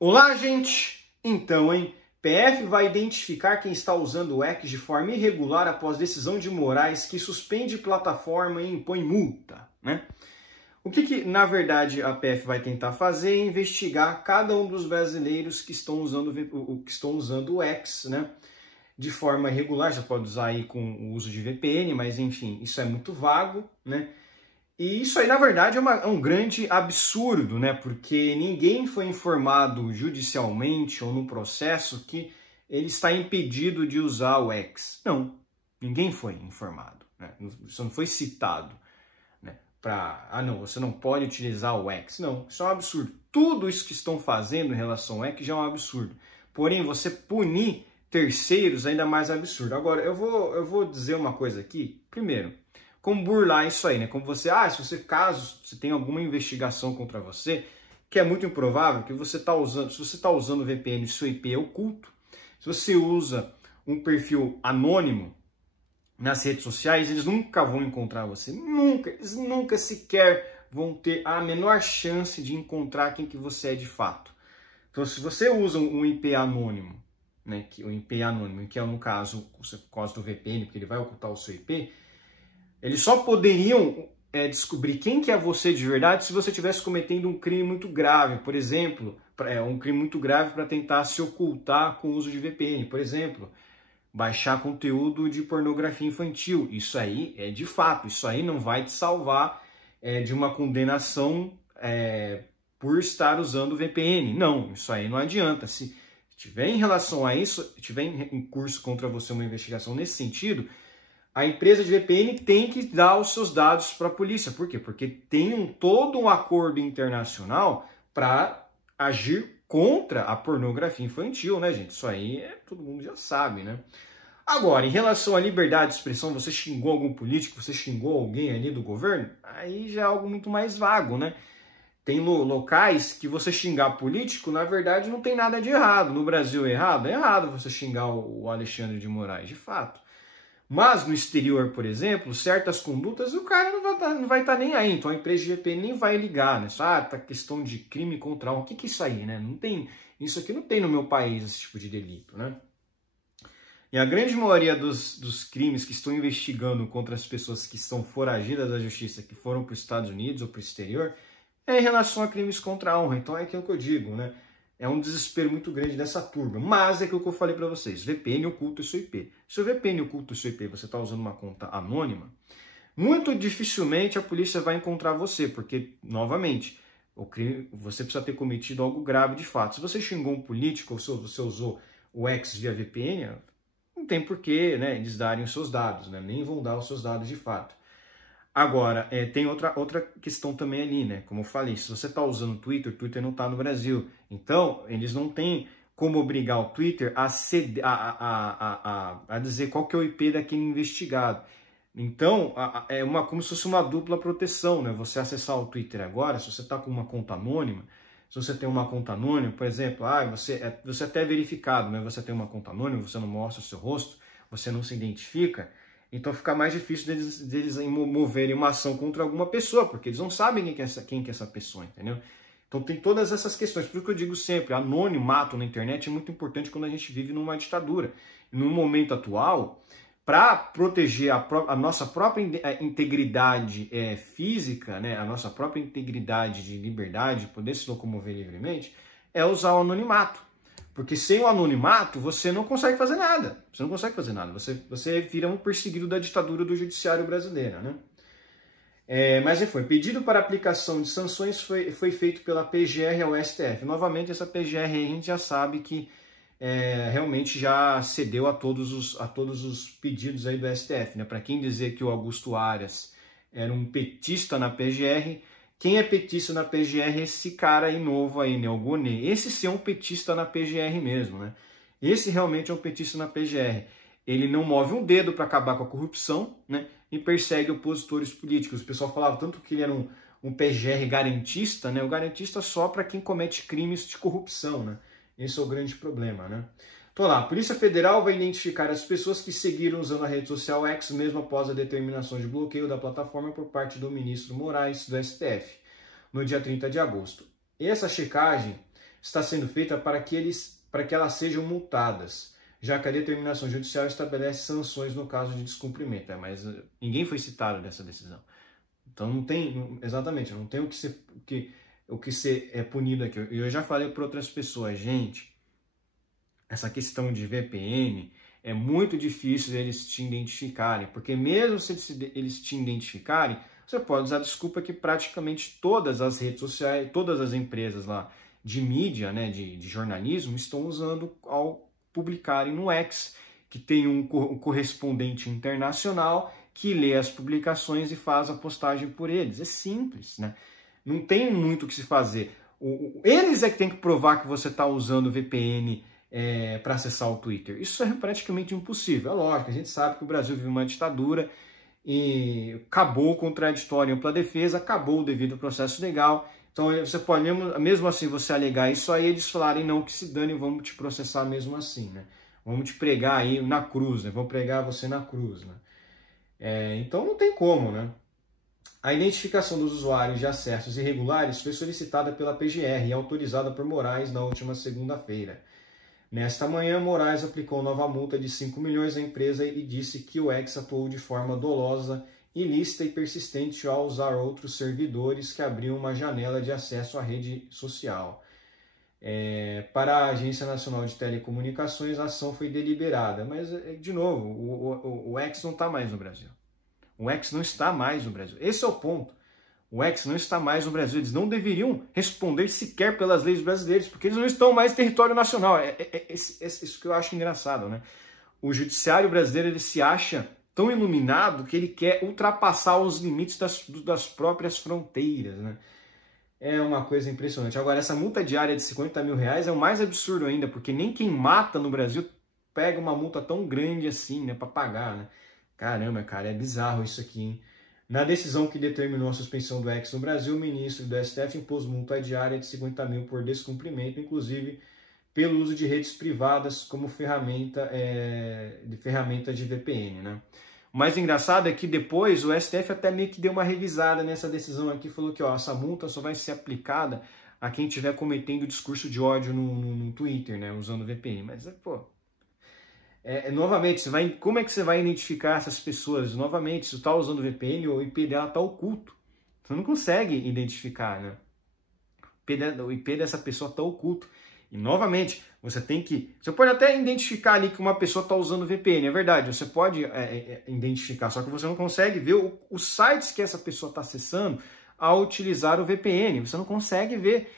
Olá, gente! Então, PF vai identificar quem está usando o X de forma irregular após decisão de Moraes que suspende plataforma e impõe multa, né? O que na verdade, a PF vai tentar fazer é investigar cada um dos brasileiros que estão usando o X, né? De forma irregular, já pode usar aí com o uso de VPN, mas enfim, isso é muito vago, né? E isso aí, na verdade, é um grande absurdo, né? Porque ninguém foi informado judicialmente ou no processo que ele está impedido de usar o X. Não, ninguém foi informado, né? Isso não foi citado, né? Não, você não pode utilizar o X. Não, isso é um absurdo. Tudo isso que estão fazendo em relação ao X já é um absurdo. Porém, você punir terceiros ainda mais absurdo. Agora, eu vou dizer uma coisa aqui. Primeiro, como burlar isso aí, né? Como caso você tem alguma investigação contra você, que é muito improvável que você está usando, se você está usando o VPN e seu IP é oculto, se você usa um perfil anônimo nas redes sociais, eles nunca vão encontrar você, eles nunca sequer vão ter a menor chance de encontrar quem que você é de fato. Então, se você usa um IP anônimo, né, que é no caso, por causa do VPN, porque ele vai ocultar o seu IP, eles só poderiam descobrir quem que é você de verdade se você estivesse cometendo um crime muito grave, por exemplo, um crime muito grave para tentar se ocultar com o uso de VPN, por exemplo, baixar conteúdo de pornografia infantil. Isso aí é de fato, isso aí não vai te salvar de uma condenação por estar usando VPN. Não, isso aí não adianta. Se tiver em relação a isso, tiver em curso contra você uma investigação nesse sentido, a empresa de VPN tem que dar os seus dados para a polícia. Por quê? Porque tem todo um acordo internacional para agir contra a pornografia infantil, né, gente? Isso aí todo mundo já sabe, né? Agora, em relação à liberdade de expressão, você xingou algum político, você xingou alguém ali do governo, aí já é algo muito mais vago, né? Tem locais que você xingar político, na verdade, não tem nada de errado. No Brasil é errado? É errado você xingar o Alexandre de Moraes, de fato. Mas no exterior, por exemplo, certas condutas o cara não vai estar nem aí. Então a empresa de VPN nem vai ligar, né? Tá questão de crime contra o que é isso aí, né? Não tem, isso aqui não tem no meu país, esse tipo de delito, né? E a grande maioria dos crimes que estão investigando contra as pessoas que estão foragidas da justiça, que foram para os Estados Unidos ou para o exterior, é em relação a crimes contra a honra. Então é aquilo que eu digo, né? É um desespero muito grande dessa turma. Mas é aquilo que eu falei para vocês. VPN oculta o seu IP. Se o VPN oculta o seu IP e você está usando uma conta anônima, muito dificilmente a polícia vai encontrar você. Porque, novamente, você precisa ter cometido algo grave de fato. Se você xingou um político ou se você usou o X via VPN, não tem porquê, né, eles darem os seus dados. Né? Nem vão dar os seus dados de fato. Agora, tem outra questão também ali, né? Como eu falei, se você está usando o Twitter não está no Brasil. Então, eles não têm como obrigar o Twitter a dizer qual que é o IP daquele investigado. Então, como se fosse uma dupla proteção, né? Você acessar o Twitter agora, se você está com uma conta anônima, se você tem uma conta anônima, por exemplo, você até é verificado, né? Você tem uma conta anônima, você não mostra o seu rosto, você não se identifica. Então fica mais difícil deles moverem uma ação contra alguma pessoa, porque eles não sabem quem que é essa pessoa, entendeu? Então tem todas essas questões. Por isso que eu digo sempre, anonimato na internet é muito importante quando a gente vive numa ditadura. E no momento atual, para proteger a nossa própria integridade física, né, a nossa própria integridade de liberdade, poder se locomover livremente, é usar o anonimato. Porque sem o anonimato, você não consegue fazer nada. Você não consegue fazer nada. Você vira um perseguido da ditadura do judiciário brasileiro, né? Mas foi pedido para aplicação de sanções foi feito pela PGR ao STF. Novamente, essa PGR a gente já sabe que realmente já cedeu a todos os pedidos aí do STF, né? Para quem dizer que o Augusto Aras era um petista na PGR, quem é petista na PGR é esse cara aí novo aí, né? O Gonê. Esse sim é um petista na PGR mesmo, né? Esse realmente é um petista na PGR. Ele não move um dedo para acabar com a corrupção, né? E persegue opositores políticos. O pessoal falava tanto que ele era um PGR garantista, né? O garantista só para quem comete crimes de corrupção, né? Esse é o grande problema, né? Então lá, a Polícia Federal vai identificar as pessoas que seguiram usando a rede social X mesmo após a determinação de bloqueio da plataforma por parte do ministro Moraes do STF, no dia 30 de agosto. E essa checagem está sendo feita para que elas sejam multadas, já que a determinação judicial estabelece sanções no caso de descumprimento. Mas ninguém foi citado nessa decisão. Então não tem, exatamente, não tem o que ser punido aqui. Eu já falei para outras pessoas, gente, essa questão de VPN é muito difícil eles te identificarem, porque mesmo se eles te identificarem, você pode usar a desculpa que praticamente todas as redes sociais, todas as empresas lá de mídia, né, de jornalismo, estão usando ao publicarem no X, que tem um correspondente internacional que lê as publicações e faz a postagem por eles. É simples, né? Não tem muito o que se fazer. Eles é que tem que provar que você está usando VPN para acessar o Twitter. Isso é praticamente impossível. É lógico, a gente sabe que o Brasil vive uma ditadura e acabou o contraditório em ampla defesa, acabou o devido processo legal. Então você pode, mesmo assim, você alegar isso aí, eles falarem não, que se dane, vamos te processar mesmo assim, né? Vamos te pregar aí na cruz, né? Vamos pregar você na cruz, né? Então não tem como, né? A identificação dos usuários de acessos irregulares foi solicitada pela PGR e autorizada por Moraes na última segunda-feira. Nesta manhã, Moraes aplicou nova multa de 5 milhões à empresa e disse que o X atuou de forma dolosa, ilícita e persistente ao usar outros servidores que abriam uma janela de acesso à rede social. Para a Agência Nacional de Telecomunicações, a ação foi deliberada. Mas, de novo, o X não está mais no Brasil. O X não está mais no Brasil. Esse é o ponto. O X não está mais no Brasil. Eles não deveriam responder sequer pelas leis brasileiras, porque eles não estão mais em território nacional. Isso que eu acho engraçado, né? O judiciário brasileiro ele se acha tão iluminado que ele quer ultrapassar os limites das próprias fronteiras, né? É uma coisa impressionante. Agora, essa multa diária de 50 mil reais é o mais absurdo ainda, porque nem quem mata no Brasil pega uma multa tão grande assim, né, para pagar, né? Caramba, cara, é bizarro isso aqui, hein? Na decisão que determinou a suspensão do X no Brasil, o ministro do STF impôs multa diária de 50 mil por descumprimento, inclusive pelo uso de redes privadas como ferramenta de VPN, né? O mais engraçado é que depois o STF até meio que deu uma revisada nessa decisão aqui, falou que essa multa só vai ser aplicada a quem estiver cometendo discurso de ódio no Twitter, né, usando VPN. Mas, pô, novamente, como é que você vai identificar essas pessoas? Novamente, se está usando VPN, o IP dela está oculto. Você não consegue identificar, né? O IP dessa pessoa está oculto. E, novamente, você pode até identificar ali que uma pessoa está usando VPN, é verdade, você pode identificar, só que você não consegue ver os sites que essa pessoa está acessando ao utilizar o VPN. Você não consegue ver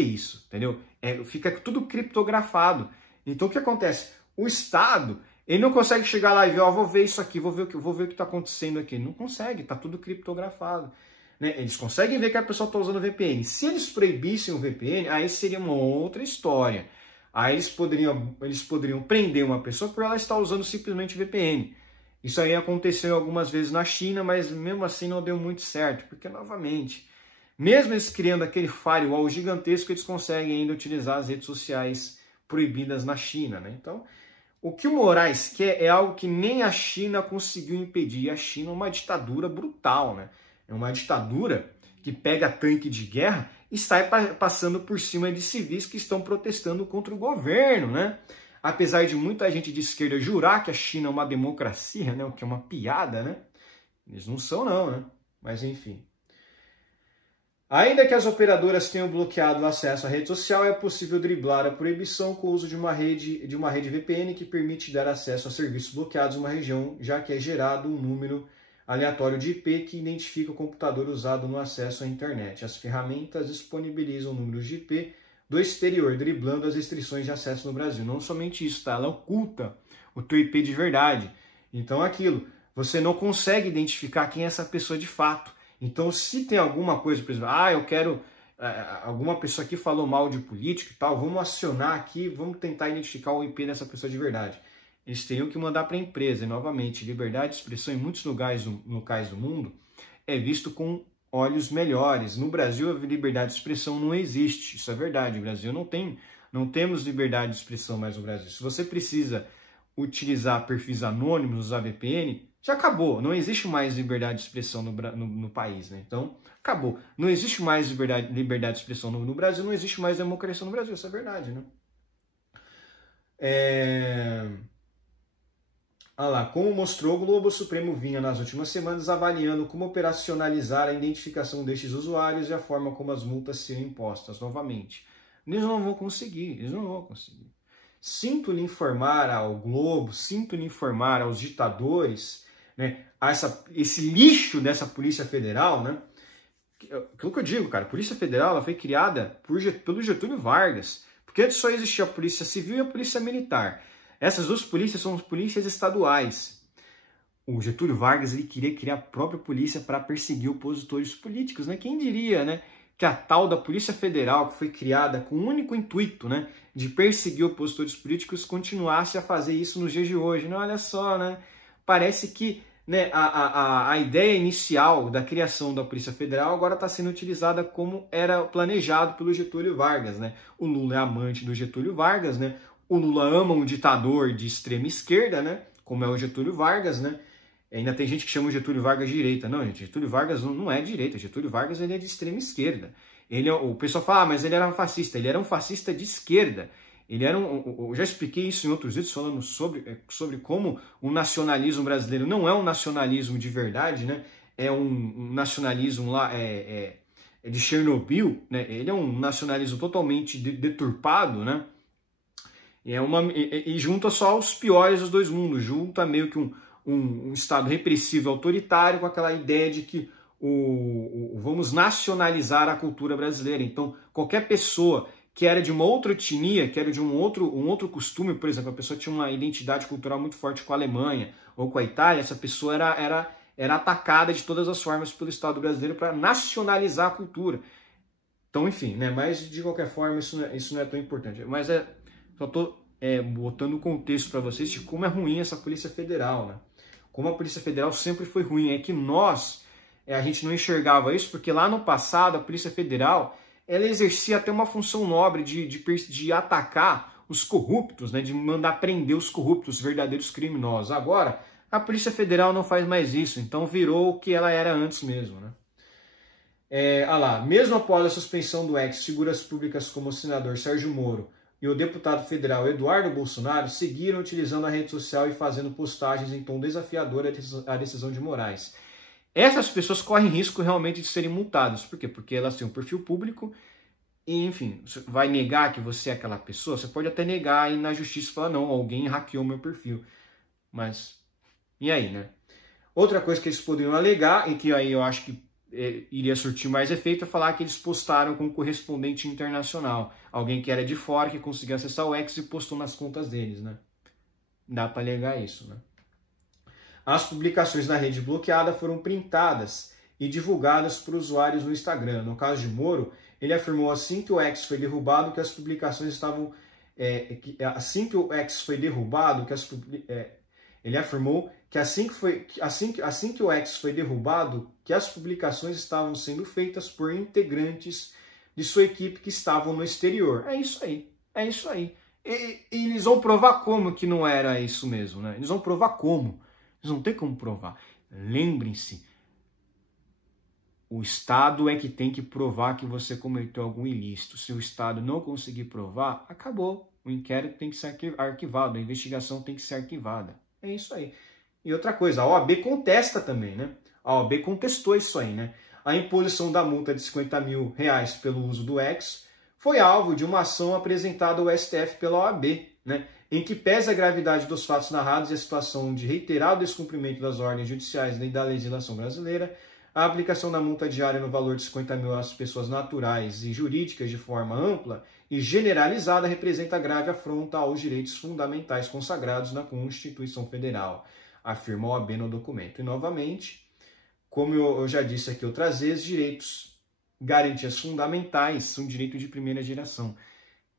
isso, entendeu? Fica tudo criptografado. Então, o que acontece? O Estado, ele não consegue chegar lá e ver, vou ver isso aqui, vou ver o que está acontecendo aqui. Não consegue, está tudo criptografado. Né? Eles conseguem ver que a pessoa está usando VPN. Se eles proibissem o VPN, aí seria uma outra história. Aí eles poderiam prender uma pessoa por ela estar usando simplesmente VPN. Isso aí aconteceu algumas vezes na China, mas mesmo assim não deu muito certo, porque, novamente, mesmo eles criando aquele firewall gigantesco, eles conseguem ainda utilizar as redes sociais proibidas na China, né? Então, o que o Moraes quer é algo que nem a China conseguiu impedir. A China é uma ditadura brutal, né? É uma ditadura que pega tanque de guerra e sai passando por cima de civis que estão protestando contra o governo, né? Apesar de muita gente de esquerda jurar que a China é uma democracia, né? O que é uma piada, né? Eles não são não, né? Mas enfim. Ainda que as operadoras tenham bloqueado o acesso à rede social, é possível driblar a proibição com o uso de uma rede VPN que permite dar acesso a serviços bloqueados em uma região, já que é gerado um número aleatório de IP que identifica o computador usado no acesso à internet. As ferramentas disponibilizam números de IP do exterior, driblando as restrições de acesso no Brasil. Não somente isso, tá? Ela oculta o teu IP de verdade. Então, você não consegue identificar quem é essa pessoa de fato. Então, se tem alguma coisa, por exemplo, alguma pessoa aqui falou mal de político e tal, vamos acionar aqui, vamos tentar identificar o IP dessa pessoa de verdade. Eles teriam que mandar para a empresa. E, novamente, liberdade de expressão em muitos locais do mundo é visto com olhos melhores. No Brasil, a liberdade de expressão não existe. Isso é verdade. O Brasil não temos liberdade de expressão mais no Brasil. Se você precisa utilizar perfis anônimos, usar VPN, Já acabou, não existe mais liberdade de expressão no país, né? Então, acabou. Não existe mais liberdade de expressão no Brasil, não existe mais democracia no Brasil, essa é a verdade, né? Olha lá, como mostrou, o Globo Supremo vinha nas últimas semanas avaliando como operacionalizar a identificação destes usuários e a forma como as multas seriam impostas novamente. Eles não vão conseguir, eles não vão conseguir. Sinto lhe informar ao Globo, sinto lhe informar aos ditadores, né, esse lixo dessa Polícia Federal, né? Aquilo que eu digo, cara, a Polícia Federal ela foi criada pelo Getúlio Vargas, porque antes só existia a Polícia Civil e a Polícia Militar. Essas duas polícias são as polícias estaduais. O Getúlio Vargas ele queria criar a própria polícia para perseguir opositores políticos, né? Quem diria, né, que a tal da Polícia Federal, que foi criada com o único intuito, né, de perseguir opositores políticos, continuasse a fazer isso nos dias de hoje. Não, olha só, né? Parece que, né, a ideia inicial da criação da Polícia Federal agora está sendo utilizada como era planejado pelo Getúlio Vargas, né? O Lula é amante do Getúlio Vargas, né? O Lula ama um ditador de extrema esquerda, né? Como é o Getúlio Vargas, né? Ainda tem gente que chama o Getúlio Vargas de direita. Não, gente, Getúlio Vargas não é de direita. Getúlio Vargas ele é de extrema esquerda. O pessoal fala, mas ele era um fascista. Ele era um fascista de esquerda. Ele era eu já expliquei isso em outros vídeos falando sobre como o nacionalismo brasileiro não é um nacionalismo de verdade, né? É um nacionalismo lá de Chernobyl, né? Ele é um nacionalismo totalmente deturpado, né? E junta só os piores dos dois mundos, junta meio que um Estado repressivo e autoritário com aquela ideia de que vamos nacionalizar a cultura brasileira. Então, qualquer pessoa que era de uma outra etnia, que era de um outro costume, por exemplo, a pessoa tinha uma identidade cultural muito forte com a Alemanha ou com a Itália, essa pessoa era atacada de todas as formas pelo Estado brasileiro para nacionalizar a cultura. Então, enfim, né? Mas de qualquer forma isso não é tão importante. Mas só estou botando o contexto para vocês de como é ruim essa Polícia Federal, né? Como a Polícia Federal sempre foi ruim. É que a gente não enxergava isso, porque lá no passado a Polícia Federal ela exercia até uma função nobre de atacar os corruptos, né? De mandar prender os corruptos, os verdadeiros criminosos. Agora, a Polícia Federal não faz mais isso, então virou o que ela era antes mesmo, né? Olha lá, mesmo após a suspensão do ex, figuras públicas como o senador Sérgio Moro e o deputado federal Eduardo Bolsonaro seguiram utilizando a rede social e fazendo postagens em tom desafiador à decisão de Moraes. Essas pessoas correm risco realmente de serem multadas. Por quê? Porque elas têm um perfil público e, enfim, você vai negar que você é aquela pessoa? Você pode até negar e na justiça falar, não, alguém hackeou meu perfil. Mas, e aí, né? Outra coisa que eles poderiam alegar, e que aí eu acho que iria surtir mais efeito, é falar que eles postaram com um correspondente internacional. Alguém que era de fora, que conseguia acessar o X e postou nas contas deles, né? Dá para alegar isso, né? As publicações na rede bloqueada foram printadas e divulgadas por usuários no Instagram. No caso de Moro, ele afirmou assim que o X foi derrubado que as publicações estavam... assim que o X foi derrubado, ele afirmou que assim que o X foi derrubado, que as publicações estavam sendo feitas por integrantes de sua equipe que estavam no exterior. É isso aí, é isso aí. E eles vão provar como que não era isso mesmo, né? Eles vão provar como. Eles não tem como provar. Lembrem-se, o Estado é que tem que provar que você cometeu algum ilícito. Se o Estado não conseguir provar, acabou. O inquérito tem que ser arquivado, a investigação tem que ser arquivada. É isso aí. E outra coisa, a OAB contesta também, né? A OAB contestou isso aí, né? A imposição da multa de R$50 mil pelo uso do X foi alvo de uma ação apresentada ao STF pela OAB, né? Em que pesa a gravidade dos fatos narrados e a situação de reiterado descumprimento das ordens judiciais e da legislação brasileira, a aplicação da multa diária no valor de R$50 mil às pessoas naturais e jurídicas de forma ampla e generalizada representa grave afronta aos direitos fundamentais consagrados na Constituição Federal, afirma a OAB no documento. E, novamente, como eu já disse aqui outras vezes, garantias fundamentais são direitos de primeira geração.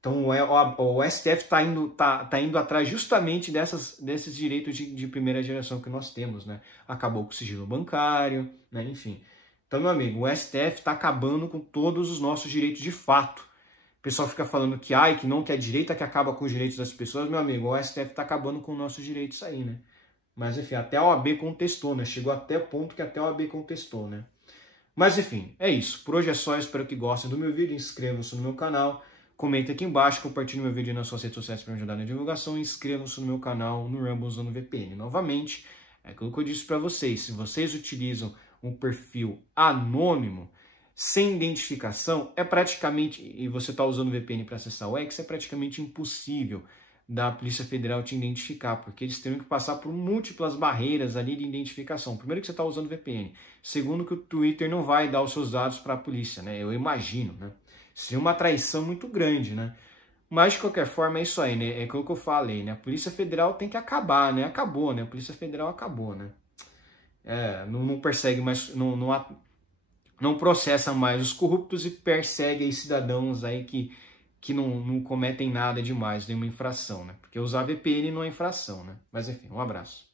Então, o STF está indo atrás justamente desses direitos de primeira geração que nós temos, né? Acabou com o sigilo bancário, né? Enfim. Então, meu amigo, o STF está acabando com todos os nossos direitos de fato. O pessoal fica falando que não, que a direita que acaba com os direitos das pessoas. Meu amigo, o STF está acabando com os nossos direitos aí, né? Mas enfim, até a OAB contestou, né? Chegou até o ponto que até a OAB contestou, né? Mas enfim, é isso. Por hoje é só. Espero que gostem do meu vídeo. Inscrevam-se no meu canal. Comentem aqui embaixo. Compartilhem meu vídeo nas suas redes sociais para me ajudar na divulgação. Inscrevam-se no meu canal no Rumble usando VPN. Novamente, é aquilo que eu disse para vocês. Se vocês utilizam um perfil anônimo, sem identificação, é praticamente, e você está usando VPN para acessar o X, é praticamente impossível da Polícia Federal te identificar, porque eles têm que passar por múltiplas barreiras ali de identificação. Primeiro que você está usando VPN. Segundo que o Twitter não vai dar os seus dados para a polícia, né? Eu imagino, né? Seria uma traição muito grande, né? Mas, de qualquer forma, é isso aí, né? É aquilo que eu falei, né? A Polícia Federal tem que acabar, né? Acabou, né? A Polícia Federal acabou, né? Não persegue mais, não processa mais os corruptos e persegue aí cidadãos aí que não cometem nada demais, nenhuma infração, né? Porque usar VPN não é infração, né? Mas enfim, um abraço.